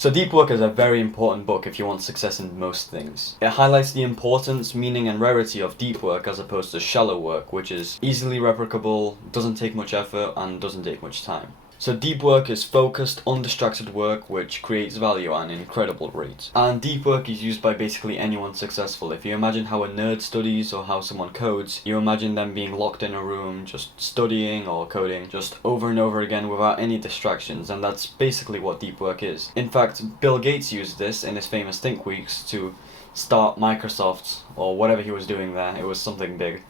So Deep Work is a very important book if you want success in most things. It highlights the importance, meaning and rarity of deep work as opposed to shallow work, which is easily replicable, doesn't take much effort and doesn't take much time. So deep work is focused, undistracted work which creates value at an incredible rate. And deep work is used by basically anyone successful. If you imagine how a nerd studies or how someone codes, you imagine them being locked in a room, just studying or coding, just over and over again without any distractions, and that's basically what deep work is. In fact, Bill Gates used this in his famous Think Weeks to start Microsoft, or whatever he was doing there, it was something big.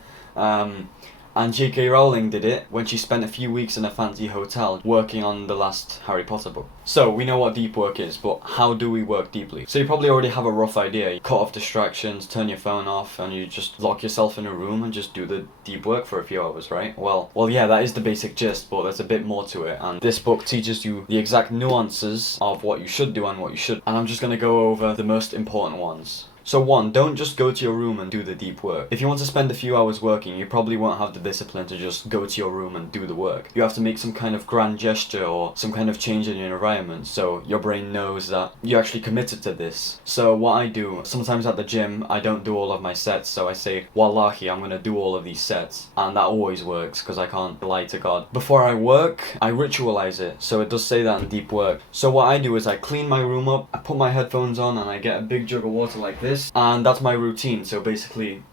And J.K. Rowling did it when she spent a few weeks in a fancy hotel working on the last Harry Potter book. So we know what deep work is, but how do we work deeply? So you probably already have a rough idea. You cut off distractions, turn your phone off, and you just lock yourself in a room and just do the deep work for a few hours, right? Well, yeah, that is the basic gist, but there's a bit more to it. And this book teaches you the exact nuances of what you should do and what you shouldn't. And I'm just gonna go over the most important ones. So 1, don't just go to your room and do the deep work. If you want to spend a few hours working, you probably won't have the discipline to just go to your room and do the work. You have to make some kind of grand gesture or some kind of change in your environment so your brain knows that you actually committed to this. So what I do, sometimes at the gym, I don't do all of my sets, so I say, Wallahi, I'm gonna do all of these sets. And that always works, because I can't lie to God. Before I work, I ritualize it, so it does say that in deep work. So what I do is I clean my room up, I put my headphones on, and I get a big jug of water like this. And that's my routine. So basically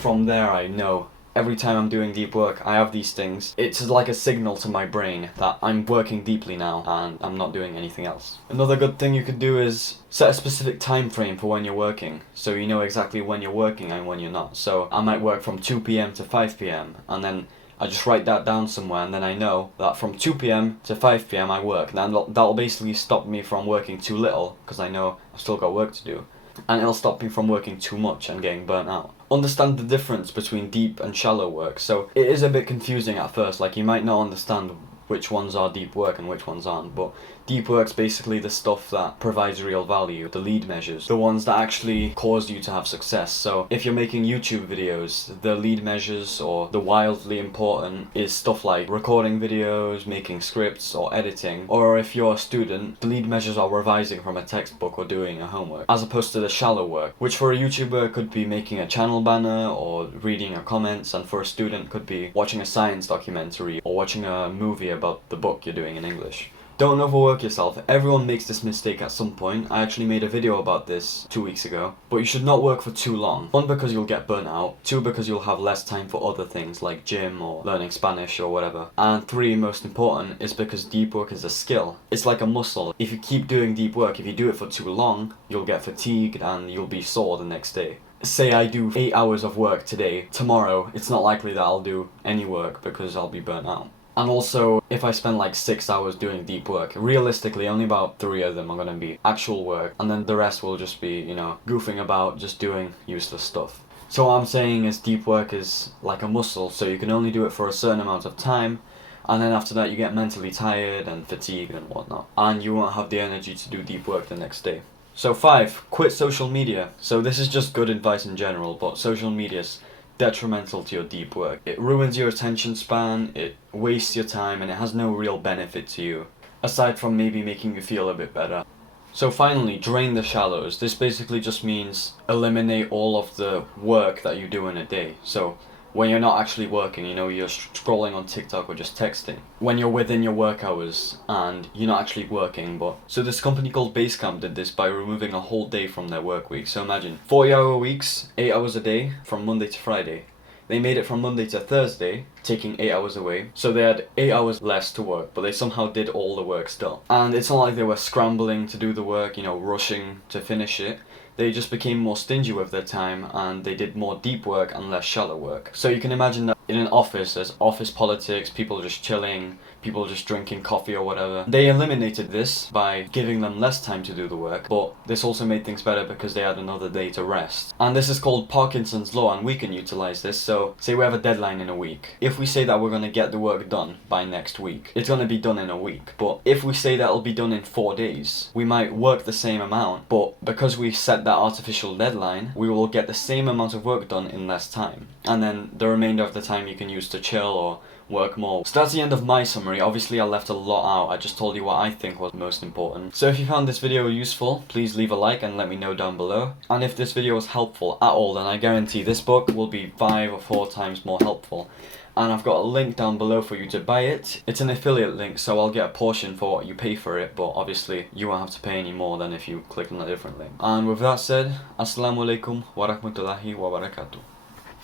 from there I know every time I'm doing deep work I have these things. It's like a signal to my brain that I'm working deeply now and I'm not doing anything else. Another good thing you could do is set a specific time frame for when you're working, so you know exactly when you're working and when you're not. So I might work from 2 p.m. to 5 p.m. and then I just write that down somewhere, and then I know that from 2 p.m. to 5 p.m. I work. And that'll basically stop me from working too little, because I know I've still got work to do. And it'll stop me from working too much and getting burnt out. Understand the difference between deep and shallow work. So it is a bit confusing at first, like you might not understand which ones are deep work and which ones aren't, but deep work's basically the stuff that provides real value, the lead measures, the ones that actually cause you to have success. So if you're making YouTube videos, the lead measures or the wildly important is stuff like recording videos, making scripts or editing. Or if you're a student, the lead measures are revising from a textbook or doing a homework, as opposed to the shallow work, which for a YouTuber could be making a channel banner or reading your comments, and for a student could be watching a science documentary or watching a movie about the book you're doing in English. Don't overwork yourself. Everyone makes this mistake at some point. I actually made a video about this 2 weeks ago. But you should not work for too long. 1, because you'll get burnt out. 2, because you'll have less time for other things like gym or learning Spanish or whatever. And 3, most important, is because deep work is a skill. It's like a muscle. If you keep doing deep work, if you do it for too long, you'll get fatigued and you'll be sore the next day. Say I do 8 hours of work today. Tomorrow, it's not likely that I'll do any work because I'll be burnt out. And also, if I spend like 6 hours doing deep work, realistically only about 3 of them are gonna be actual work, and then the rest will just be, goofing about, just doing useless stuff. So what I'm saying is deep work is like a muscle, so you can only do it for a certain amount of time, and then after that you get mentally tired and fatigued and whatnot, and you won't have the energy to do deep work the next day. So 5, quit social media. So this is just good advice in general, but social media's detrimental to your deep work. It ruins your attention span, it wastes your time, and it has no real benefit to you, aside from maybe making you feel a bit better. So finally, drain the shallows. This basically just means eliminate all of the work that you do in a day. So when you're not actually working, you're scrolling on TikTok or just texting. When you're within your work hours and you're not actually working, so this company called Basecamp did this by removing a whole day from their work week. So imagine 40-hour weeks, 8 hours a day from Monday to Friday. They made it from Monday to Thursday, taking 8 hours away. So they had 8 hours less to work, but they somehow did all the work still. And it's not like they were scrambling to do the work, rushing to finish it. They just became more stingy with their time, and they did more deep work and less shallow work. So you can imagine that in an office, there's office politics, people just chilling, people just drinking coffee or whatever. They eliminated this by giving them less time to do the work, but this also made things better because they had another day to rest. And this is called Parkinson's law, and we can utilize this. So say we have a deadline in a week. If we say that we're going to get the work done by next week, it's going to be done in a week. But if we say that it'll be done in 4 days, we might work the same amount, but because we set that artificial deadline, we will get the same amount of work done in less time. And then the remainder of the time you can use to chill or work more. So that's the end of my summary. Obviously I left a lot out. I just told you what I think was most important. So if you found this video useful, please leave a like and let me know down below. And if this video was helpful at all, then I guarantee this book will be 5 or 4 times more helpful. And I've got a link down below for you to buy it. It's an affiliate link, so I'll get a portion for what you pay for it, but obviously you won't have to pay any more than if you click on a different link. And with that said, Assalamu alaikum wa rahmatullahi wa barakatuh.